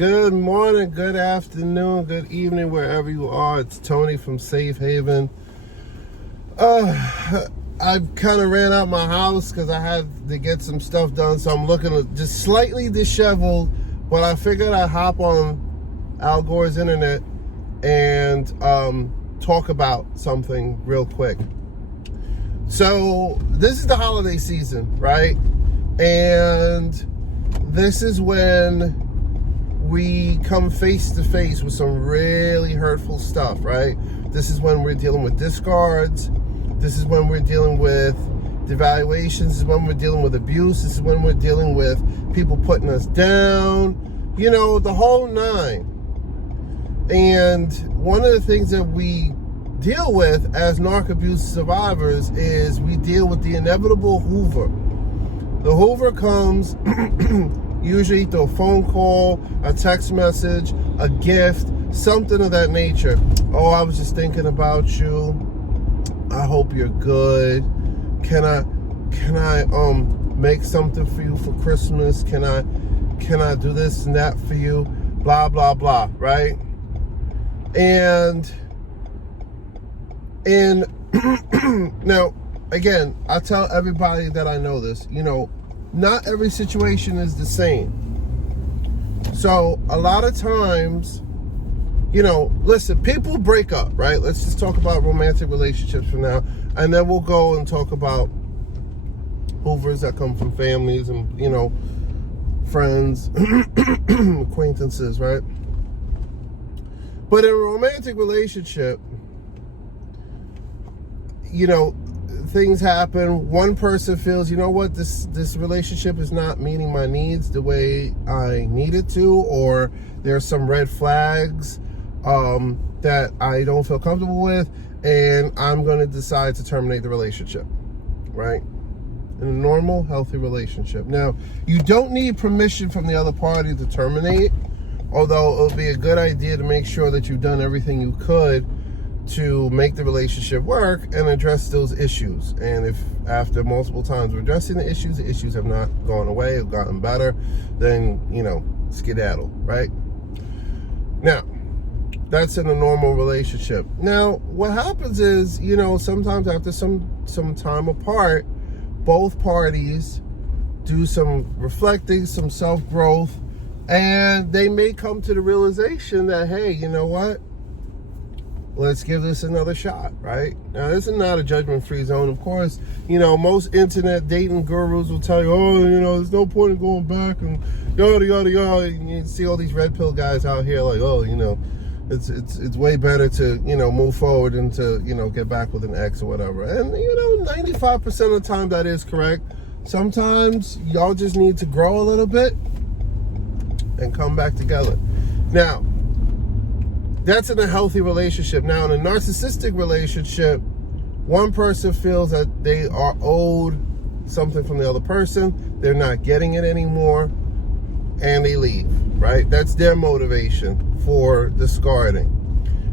Good morning, good afternoon, good evening, wherever you are. It's Tony from Safe Haven. I kind of ran out my house because I had to get some stuff done, so I'm looking just slightly disheveled, but I figured I'd hop on Al Gore's internet and talk about something real quick. So this is the holiday season, right? And this is when we come face to face with some really hurtful stuff, right? This is when we're dealing with discards. This is when we're dealing with devaluations. This is when we're dealing with abuse. This is when we're dealing with people putting us down, you know, the whole nine. And one of the things that we deal with as narc abuse survivors is we deal with the inevitable Hoover. The Hoover comes usually through a phone call, a text message, a gift, something of that nature. Oh, I was just thinking about you. I hope you're good. Can I make something for you for Christmas? Can I do this and that for you? Blah blah blah, right? And now again, I tell everybody that I know this, you know, not every situation is the same. So a lot of times, you know, listen, people break up, right? Let's just talk about romantic relationships for now. And then we'll go and talk about Hoovers that come from families and, you know, friends, acquaintances, right? But in a romantic relationship, you know, things happen. One person feels, you know what, this relationship is not meeting my needs the way I need it to, or there's some red flags that I don't feel comfortable with, and I'm going to decide to terminate the relationship, right? In a normal, healthy relationship. Now, you don't need permission from the other party to terminate, although it'll be a good idea to make sure that you've done everything you could to make the relationship work and address those issues. And if after multiple times of addressing the issues have not gone away, have gotten better, then, you know, skedaddle, right? Now, that's in a normal relationship. Now, what happens is, you know, sometimes after some time apart, both parties do some reflecting, some self-growth, and they may come to the realization that, hey, you know what? Let's give this another shot, right? Now, this is not a judgment-free zone. Of course, you know, most internet dating gurus will tell you, oh, you know, there's no point in going back and yada, yada, yada. And you see all these red pill guys out here like, oh, you know, it's way better to, you know, move forward and to, you know, get back with an ex or whatever. And, you know, 95% of the time that is correct. Sometimes y'all just need to grow a little bit and come back together. Now, that's in a healthy relationship. Now, in a narcissistic relationship, one person feels that they are owed something from the other person. They're not getting it anymore, and they leave, right? That's their motivation for discarding.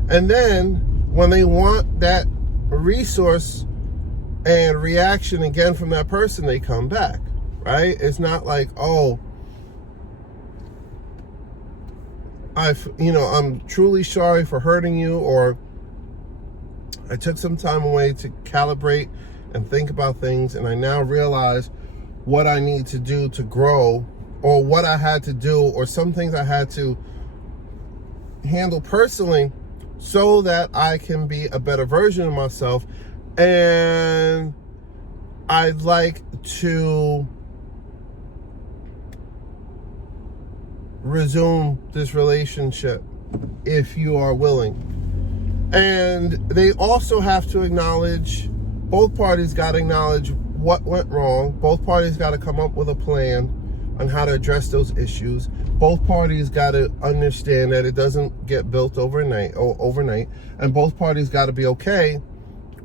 And then when they want that resource and reaction again from that person, they come back, right? It's not like, oh, I'm truly sorry for hurting you, or I took some time away to calibrate and think about things, and I now realize what I need to do to grow, or what I had to do, or some things I had to handle personally so that I can be a better version of myself, and I'd like to resume this relationship if you are willing. And they also have to acknowledge, both parties got to acknowledge what went wrong. Both parties got to come up with a plan on how to address those issues. Both parties got to understand that it doesn't get built overnight, and both parties got to be okay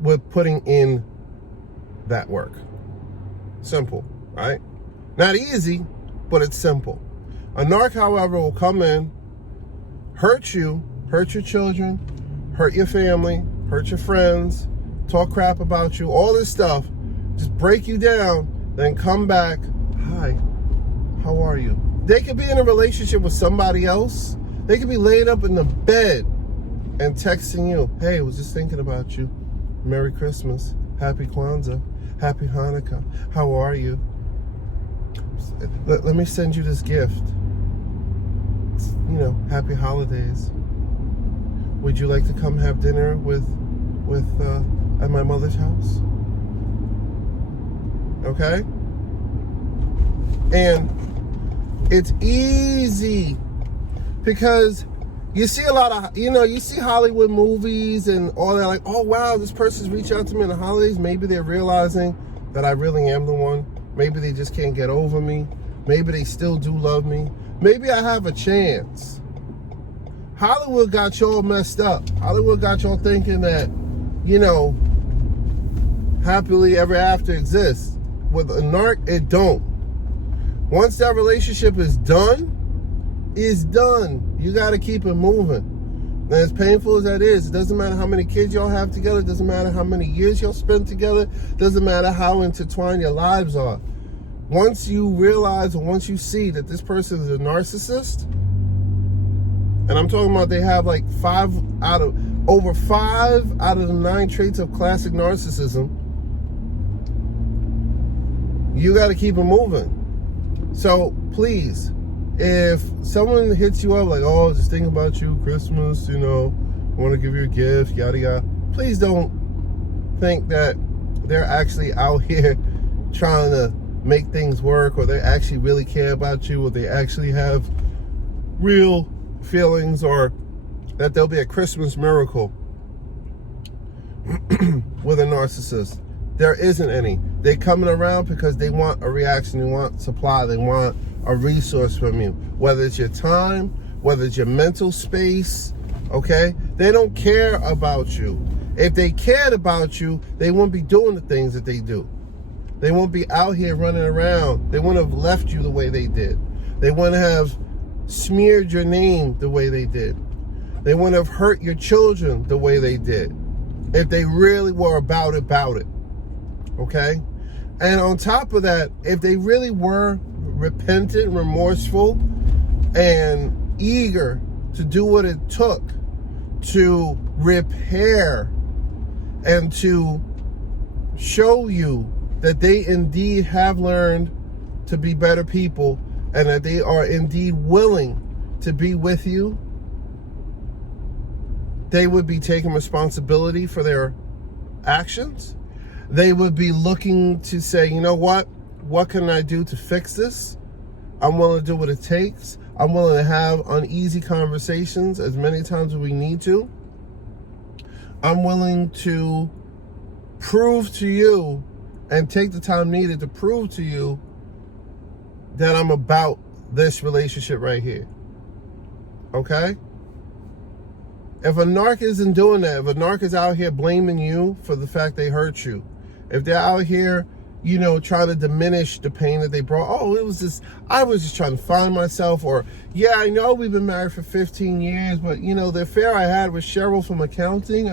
with putting in that work. Simple, right? Not easy, but it's simple. A narc, however, will come in, hurt you, hurt your children, hurt your family, hurt your friends, talk crap about you, all this stuff, just break you down, then come back. Hi, how are you? They could be in a relationship with somebody else. They could be laying up in the bed and texting you, hey, I was just thinking about you. Merry Christmas. Happy Kwanzaa. Happy Hanukkah. How are you? Let me send you this gift. You know, happy holidays. Would you like to come have dinner with at my mother's house? Okay? And it's easy because you see a lot of, you see Hollywood movies and all that, like, oh wow, this person's reaching out to me in the holidays. Maybe they're realizing that I really am the one. Maybe they just can't get over me. Maybe they still do love me. Maybe I have a chance. Hollywood got y'all messed up. Hollywood got y'all thinking that, happily ever after exists. With a narc, it don't. Once that relationship is done, it's done. You got to keep it moving. And as painful as that is, it doesn't matter how many kids y'all have together. It doesn't matter how many years y'all spend together. It doesn't matter how intertwined your lives are. Once you realize or once you see that this person is a narcissist, and I'm talking about they have like over 5 out of the 9 traits of classic narcissism, you got to keep it moving. So please, if someone hits you up like, oh, just thinking about you, Christmas, I want to give you a gift, yada yada, please don't think that they're actually out here trying to make things work, or they actually really care about you, or they actually have real feelings, or that there'll be a Christmas miracle with a narcissist. There isn't any. They're coming around because they want a reaction, they want supply, they want a resource from you. Whether it's your time, whether it's your mental space, okay? They don't care about you. If they cared about you, they wouldn't be doing the things that they do. They won't be out here running around. They wouldn't have left you the way they did. They wouldn't have smeared your name the way they did. They wouldn't have hurt your children the way they did if they really were about it. Okay? And on top of that, if they really were repentant, remorseful, and eager to do what it took to repair and to show you that they indeed have learned to be better people and that they are indeed willing to be with you, they would be taking responsibility for their actions. They would be looking to say, you know what? What can I do to fix this? I'm willing to do what it takes. I'm willing to have uneasy conversations as many times as we need to. I'm willing to prove to you and take the time needed to prove to you that I'm about this relationship right here. Okay? If a narc isn't doing that, if a narc is out here blaming you for the fact they hurt you, if they're out here, trying to diminish the pain that they brought, I was just trying to find myself, or, yeah, I know we've been married for 15 years, but, the affair I had with Cheryl from accounting,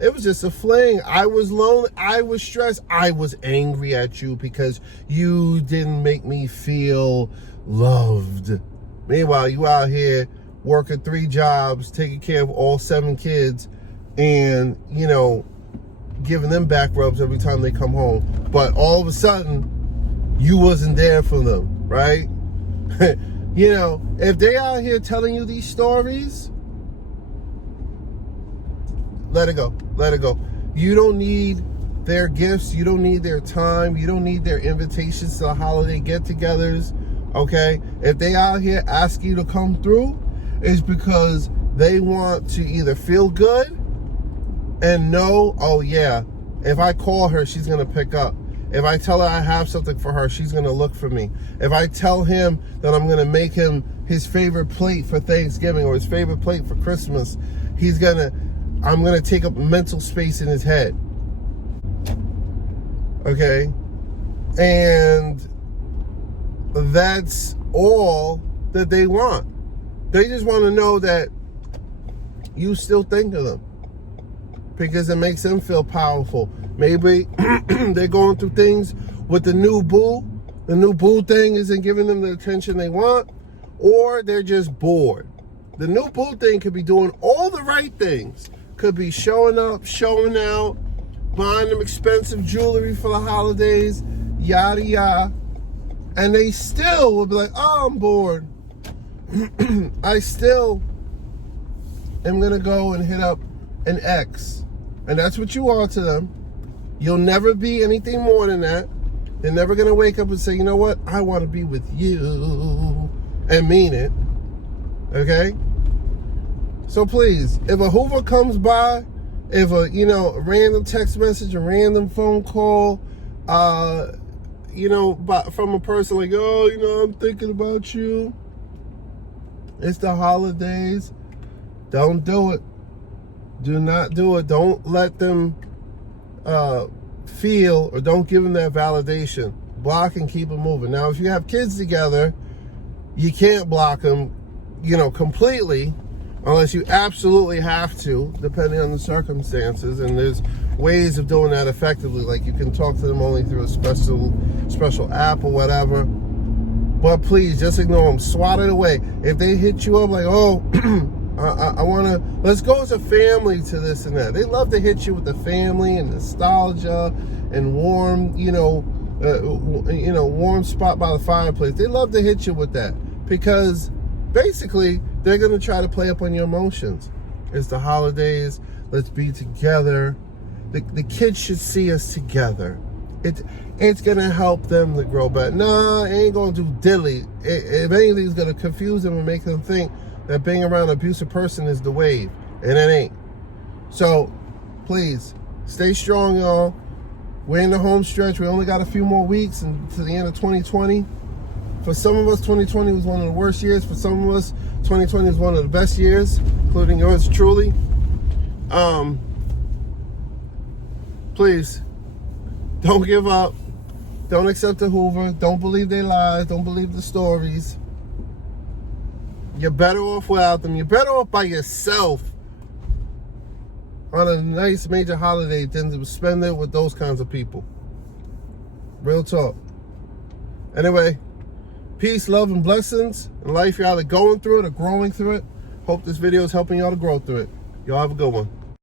it was just a fling. I was lonely. I was stressed. I was angry at you because you didn't make me feel loved. Meanwhile, you out here working 3 jobs, taking care of all 7 kids, and, giving them back rubs every time they come home. But all of a sudden, you wasn't there for them, right? If they out here telling you these stories, let it go. Let it go. You don't need their gifts. You don't need their time. You don't need their invitations to the holiday get-togethers, okay? If they out here ask you to come through, it's because they want to either feel good and know, oh yeah, if I call her, she's going to pick up. If I tell her I have something for her, she's going to look for me. If I tell him that I'm going to make him his favorite plate for Thanksgiving or his favorite plate for Christmas, I'm going to take up mental space in his head. Okay? And that's all that they want. They just want to know that you still think of them, because it makes them feel powerful. Maybe they're going through things with the new boo, the new boo thing isn't giving them the attention they want, or they're just bored. The new boo thing could be doing all the right things. Could be showing up, showing out, buying them expensive jewelry for the holidays, yada yada. And they still will be like, oh, I'm bored. I still am going to go and hit up an ex. And that's what you are to them. You'll never be anything more than that. They're never going to wake up and say, you know what? I want to be with you. And mean it. Okay? So please, if a Hoover comes by, if a random text message, a random phone call, from a person like, oh, I'm thinking about you. It's the holidays. Don't do it. Do not do it. Don't let them feel, or don't give them that validation. Block and keep them moving. Now, if you have kids together, you can't block them, completely, unless you absolutely have to, depending on the circumstances. And there's ways of doing that effectively. Like, you can talk to them only through a special app or whatever. But please, just ignore them. Swat it away. If they hit you up like, oh, I want to, let's go as a family to this and that. They love to hit you with the family and nostalgia and warm, warm spot by the fireplace. They love to hit you with that because basically they're going to try to play up on your emotions. It's the holidays. Let's be together. The kids should see us together. It's going to help them to grow better. Nah, it ain't going to do diddly. If anything, it's going to confuse them and make them think that being around an abusive person is the wave. And it ain't. So, please, stay strong, y'all. We're in the home stretch. We only got a few more weeks until the end of 2020. For some of us, 2020 was one of the worst years. For some of us, 2020 was one of the best years, including yours truly. Please, don't give up. Don't accept the Hoover. Don't believe their lies. Don't believe the stories. You're better off without them. You're better off by yourself on a nice major holiday than to spend it with those kinds of people. Real talk. Anyway, peace, love, and blessings in life. You're either going through it or growing through it. Hope this video is helping y'all to grow through it. Y'all have a good one.